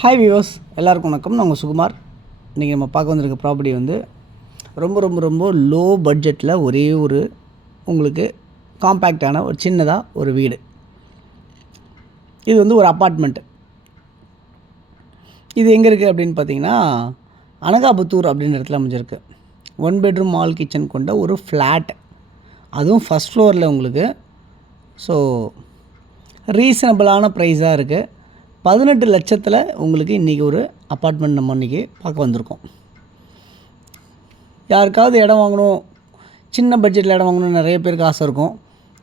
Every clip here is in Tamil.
ஹாய் வியூவர்ஸ், எல்லாருக்கும் வணக்கம். நான் உங்கள் சுகுமார். இன்றைக்கி நம்ம பார்க்க வந்திருக்க ப்ராப்பர்ட்டி வந்து ரொம்ப லோ பட்ஜெட்டில் ஒரே ஒரு உங்களுக்கு காம்பேக்டான ஒரு சின்னதாக ஒரு வீடு. இது வந்து ஒரு அப்பார்ட்மெண்ட்டு. இது எங்கே இருக்குது அப்படின்னு பார்த்தீங்கன்னா, அனகாபுத்தூர் அப்படின்ற இடத்துல அமைஞ்சிருக்கு. 1 பெட்ரூம் ஹால் கிச்சன் கொண்ட ஒரு ஃப்ளாட், அதுவும் ஃபஸ்ட் ஃப்ளோரில் உங்களுக்கு. ஸோ ரீசனபிளான ப்ரைஸாக இருக்குது. 18 லட்சத்தில் உங்களுக்கு இன்றைக்கி ஒரு அப்பார்ட்மெண்ட் நம்ம இன்றைக்கி பார்க்க வந்திருக்கோம். யாருக்காவது இடம் வாங்கணும், சின்ன பட்ஜெட்டில் இடம் வாங்கணும்னு நிறைய பேருக்கு ஆசை இருக்கும்.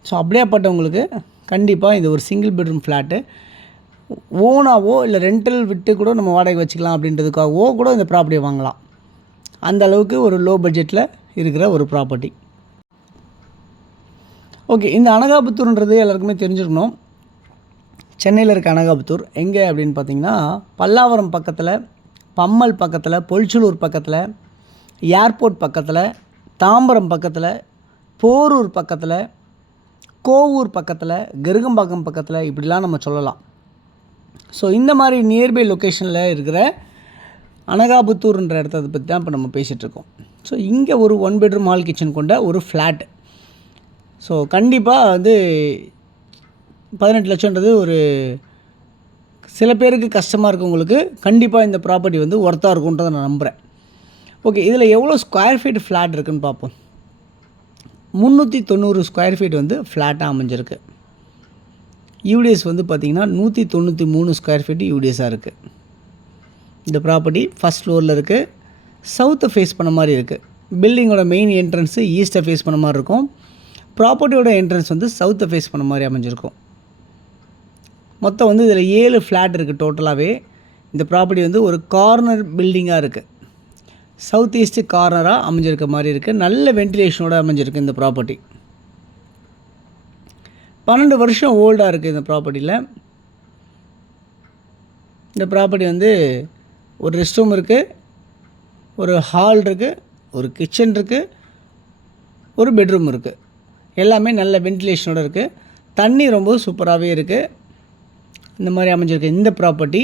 ஸோ அப்படியேப்பட்டவங்களுக்கு கண்டிப்பாக இது ஒரு சிங்கிள் பெட்ரூம் ஃப்ளாட்டு ஓனாவோ இல்லை ரெண்டல் விட்டு கூட நம்ம வாடகை வச்சுக்கலாம் அப்படின்றதுக்காகவோ கூட இந்த ப்ராப்பர்ட்டியை வாங்கலாம். அந்த அளவுக்கு ஒரு லோ பட்ஜெட்டில் இருக்கிற ஒரு ப்ராப்பர்ட்டி. ஓகே, இந்த அனகாபுத்தூர்ன்றது எல்லாருக்குமே தெரிஞ்சிருக்கணும். சென்னையில் இருக்க அனகாபுத்தூர் எங்கே அப்படின்னு பார்த்தீங்கன்னா, பல்லாவரம் பக்கத்தில், பம்மல் பக்கத்தில், பொல்ச்சலூர் பக்கத்தில், ஏர்போர்ட் பக்கத்தில், தாம்பரம் பக்கத்தில், போரூர் பக்கத்தில், கோவூர் பக்கத்தில், கருகம்பாக்கம் பக்கத்தில், இப்படிலாம் நம்ம சொல்லலாம். ஸோ இந்த மாதிரி நியர்பை லொக்கேஷனில் இருக்கிற அனகாபுத்தூர்ன்ற இடத்த பற்றி தான் இப்போ நம்ம பேசிகிட்ருக்கோம். ஸோ இங்கே ஒரு 1 பெட்ரூம் ஹால் கிச்சன் கொண்ட ஒரு ஃப்ளாட். ஸோ கண்டிப்பாக வந்து 18 லட்சன்றது ஒரு சில பேருக்கு கஷ்டமாக இருக்கவங்களுக்கு கண்டிப்பாக இந்த ப்ராப்பர்ட்டி வந்து ஒர்த்தாக இருக்குன்றதை நான் நம்புகிறேன். ஓகே, இதில் எவ்வளோ ஸ்கொயர் ஃபீட் ஃப்ளாட் இருக்குதுன்னு பார்ப்போம். 390 ஸ்கொயர் ஃபீட் வந்து ஃப்ளாட்டாக அமைஞ்சிருக்கு. யூடிஎஸ் வந்து பார்த்திங்கன்னா 193 ஸ்கொயர் ஃபீட் யூடிஎஸாக இருக்குது. இந்த ப்ராப்பர்ட்டி ஃபஸ்ட் ஃப்ளோரில் இருக்குது. சவுத்தை ஃபேஸ் பண்ண மாதிரி இருக்குது. பில்டிங்கோட மெயின் என்ட்ரன்ஸு ஈஸ்ட்டை ஃபேஸ் பண்ண மாதிரி இருக்கும். ப்ராப்பர்ட்டியோட என்ட்ரன்ஸ் வந்து சவுத்தை ஃபேஸ் பண்ண மாதிரி அமைஞ்சிருக்கும். மொத்தம் வந்து இதில் 7 ஃப்ளாட் இருக்குது டோட்டலாகவே. இந்த ப்ராப்பர்ட்டி வந்து ஒரு கார்னர் பில்டிங்காக இருக்குது. சவுத் ஈஸ்ட்டு கார்னராக அமைஞ்சிருக்க மாதிரி இருக்குது. நல்ல வென்டிலேஷனோடு அமைஞ்சிருக்கு இந்த ப்ராப்பர்ட்டி. 12 வருஷம் ஓல்டாக இருக்குது இந்த ப்ராப்பர்ட்டியில். இந்த ப்ராப்பர்ட்டி வந்து ஒரு ரெஸ்ட் ரூம் இருக்குது, ஒரு ஹால் இருக்குது, ஒரு கிச்சன் இருக்குது, ஒரு பெட்ரூம் இருக்குது. எல்லாமே நல்ல வென்டிலேஷனோடு இருக்குது. தண்ணி ரொம்ப சூப்பராகவே இருக்குது. இந்த மாதிரி அமைஞ்சிருக்கு இந்த ப்ராப்பர்ட்டி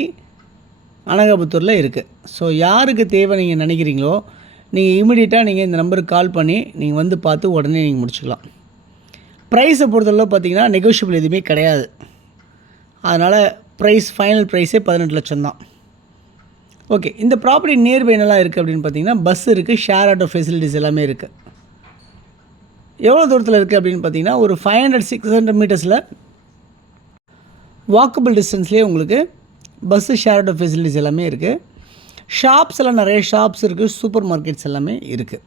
அனகாபுத்தூரில் இருக்குது. ஸோ யாருக்கு தேவை நீங்கள் நினைக்கிறீங்களோ நீங்கள் இமீடியட்டாக நீங்கள் இந்த நம்பருக்கு கால் பண்ணி நீங்கள் வந்து பார்த்து உடனே நீங்கள் முடிச்சுக்கலாம். ப்ரைஸை பொறுத்தளவு பார்த்தீங்கன்னா நெகோஷியபிள் எதுவுமே கிடையாது. அதனால் ஃபைனல் ப்ரைஸே 18 லட்சம் தான். ஓகே, இந்த ப்ராப்பர்ட்டி நியர்பை என்னெல்லாம் இருக்குது அப்படின்னு பார்த்தீங்கன்னா, பஸ் இருக்குது, ஷேர் ஆட்டோ ஃபெசிலிட்டிஸ் எல்லாமே இருக்குது. எவ்வளோ தூரத்தில் இருக்குது அப்படின்னு பார்த்தீங்கன்னா, ஒரு 500-600 மீட்டர்ஸில் வாக்கபிள் டிஸ்டன்ஸ்லேயே உங்களுக்கு பஸ்ஸு, ஷேர் ஆட்டோ ஃபெசிலிட்டிஸ் எல்லாமே இருக்குது. ஷாப்ஸ் எல்லாம் நிறைய ஷாப்ஸ் இருக்குது, சூப்பர் மார்க்கெட்ஸ் எல்லாமே இருக்குது.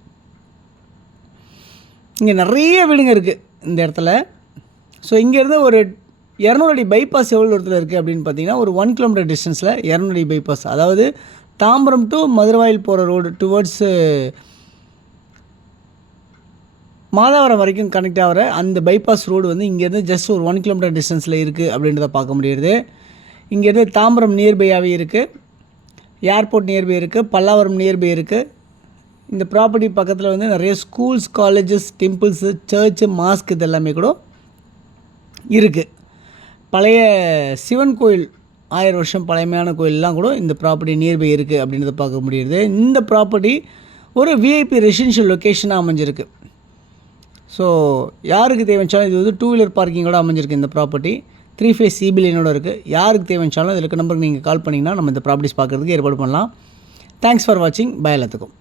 இங்கே நிறைய வீடுங்க இருக்குது இந்த இடத்துல. ஸோ இங்கேருந்து ஒரு 200 அடி பைபாஸ் எவ்வளோ தூரத்தில் இருக்குது அப்படின்னு பார்த்தீங்கன்னா, ஒரு 1 கிலோமீட்டர் டிஸ்டன்ஸில் 200 அடி பைபாஸ், அதாவது தாம்பரம் டு மதுரவாயில் போகிற ரோடு டுவர்ட்ஸு மாதாவரம் வரைக்கும் கனெக்ட் ஆகிற அந்த பைபாஸ் ரோடு வந்து இங்கேருந்து ஜஸ்ட் ஒரு 1 கிலோமீட்டர் டிஸ்டன்ஸில் இருக்குது அப்படின்றத பார்க்க முடியுது. இங்கேருந்து தாம்பரம் நியர்பையாகவே இருக்குது, ஏர்போர்ட் நியர்பை இருக்குது, பல்லாவரம் நியர்பை இருக்குது. இந்த ப்ராப்பர்ட்டி பக்கத்தில் வந்து நிறைய schools, colleges, temples, church, mask இது எல்லாமே கூட இருக்குது. பழைய சிவன் கோயில் 1000 வருஷம் பழமையான கோயிலெலாம் கூட இந்த ப்ராப்பர்ட்டி நியர்பை இருக்குது அப்படின்றத பார்க்க முடியுது. இந்த ப்ராப்பர்ட்டி ஒரு விஐபி ரெசிடென்ஷியல் லொக்கேஷனாக அமைஞ்சிருக்கு. ஸோ யாருக்கு தேவைச்சாலும் இது வந்து 2 வீலர் பார்க்கிங்கோடு அமைஞ்சிருக்கு. இந்த ப்ராப்பர்ட்டி 3 ஃபேஸ் சிபி லைனோடு இருக்குது. யாருக்கு தேவைச்சாலும் இதில் இருக்க நம்பருக்கு நீங்கள் கால் பண்ணிங்கன்னா நம்ம இந்த ப்ராப்பர்ட்டிஸ் பார்க்குறதுக்கு ஏற்பாடு பண்ணலாம். தேங்க்ஸ் ஃபார் வாட்சிங். பை எல்லாத்துக்கும்.